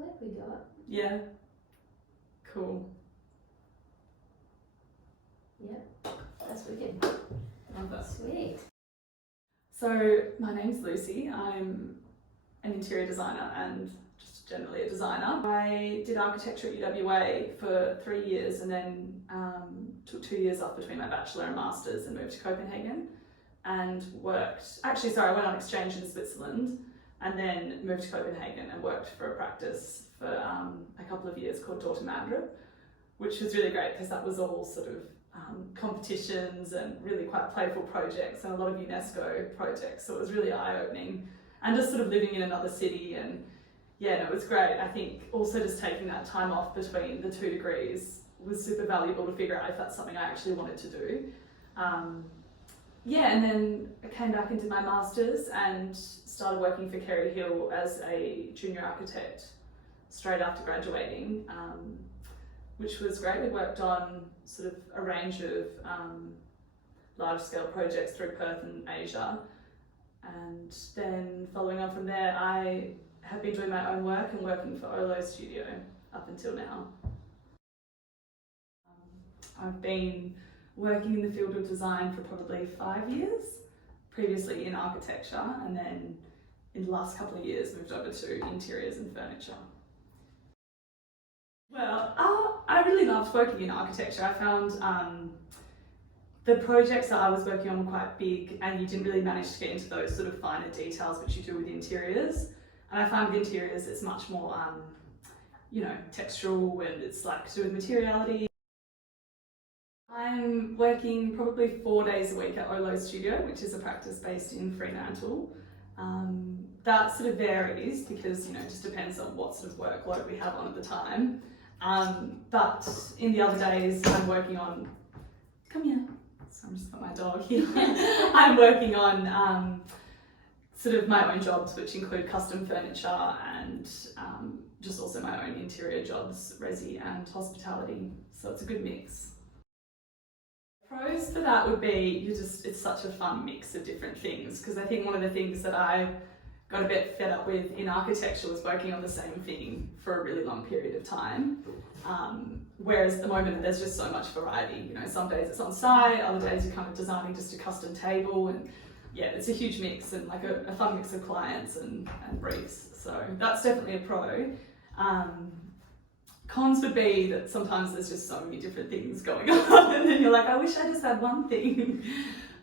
feel like we got. Yeah. Cool. Yep, that's wicked. Love that. Sweet. So my name's Lucy. I'm an interior designer and just generally a designer. I did architecture at UWA for 3 years and then took 2 years off between my bachelor and master's and moved to Copenhagen and I went on exchange in Switzerland and then moved to Copenhagen and worked for a practice for a couple of years called Dorte Mandrup, which was really great because that was all sort of competitions and really quite playful projects and a lot of UNESCO projects, so it was really eye-opening and just sort of living in another city, and yeah, no, it was great. I think also just taking that time off between the 2 degrees was super valuable to figure out if that's something I actually wanted to do. And then I came back and did my master's and started working for Kerry Hill as a junior architect straight after graduating, which was great. We worked on sort of a range of large-scale projects through Perth and Asia. And then following on from there, I have been doing my own work and working for Olo Studio up until now. I've been working in the field of design for probably 5 years, previously in architecture, and then in the last couple of years moved over to interiors and furniture. Well, I really loved working in architecture. I found the projects that I was working on were quite big and you didn't really manage to get into those sort of finer details which you do with interiors. And I find with interiors it's much more, textural and it's like to do with materiality. I'm working probably 4 days a week at Olo Studio, which is a practice based in Fremantle. That sort of varies because, it just depends on what sort of workload we have on at the time. But in the other days I'm working on, come here, so I'm just got my dog here. I'm working on sort of my own jobs, which include custom furniture and just also my own interior jobs, resi and hospitality. So it's a good mix. Pros for that would be, it's such a fun mix of different things, because I think one of the things that I got a bit fed up with in architecture was working on the same thing for a really long period of time. Whereas at the moment there's just so much variety. Some days it's on site, other days you're kind of designing just a custom table, and yeah, it's a huge mix and like a fun mix of clients and briefs. So that's definitely a pro. Cons would be that sometimes there's just so many different things going on and then you're like, I wish I just had one thing.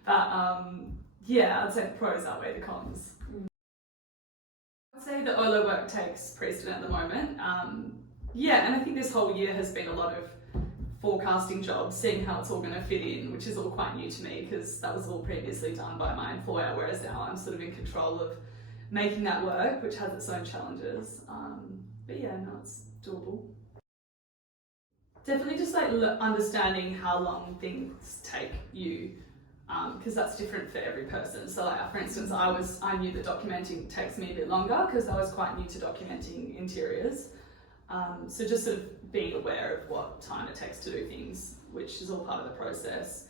But I'd say the pros outweigh the cons. I'd say the Olo work takes precedent at the moment. And I think this whole year has been a lot of forecasting jobs, seeing how it's all going to fit in, which is all quite new to me because that was all previously done by my employer, whereas now I'm sort of in control of making that work, which has its own challenges. It's doable. Definitely just like understanding how long things take you, because that's different for every person. So like, for instance, I knew that documenting takes me a bit longer because I was quite new to documenting interiors. So just sort of being aware of what time it takes to do things, which is all part of the process.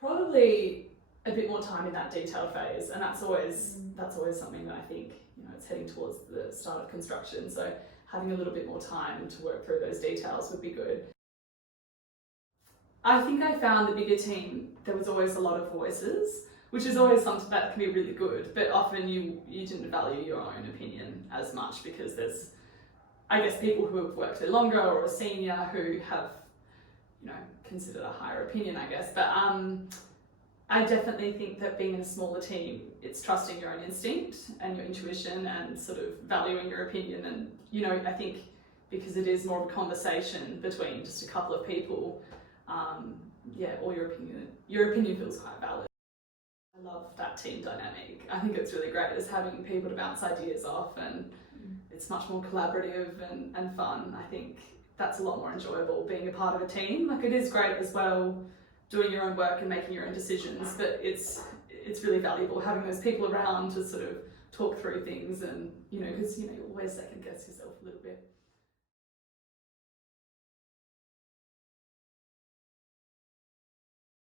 Probably a bit more time in that detail phase, and that's always something that I think it's heading towards the start of construction. So having a little bit more time to work through those details would be good. I think I found the bigger team, there was always a lot of voices, which is always something that can be really good, but often you didn't value your own opinion as much because there's, I guess, people who have worked there longer or a senior who have, considered a higher opinion, I guess. But I definitely think that being in a smaller team, it's trusting your own instinct and your intuition and sort of valuing your opinion. And, I think because it is more of a conversation between just a couple of people, or your opinion feels quite valid. I love that team dynamic. I think it's really great as having people to bounce ideas off, and it's much more collaborative and fun. I think that's a lot more enjoyable being a part of a team. Like, it is great as well doing your own work and making your own decisions, but it's really valuable having those people around to sort of talk through things and, because you always second guess yourself a little bit.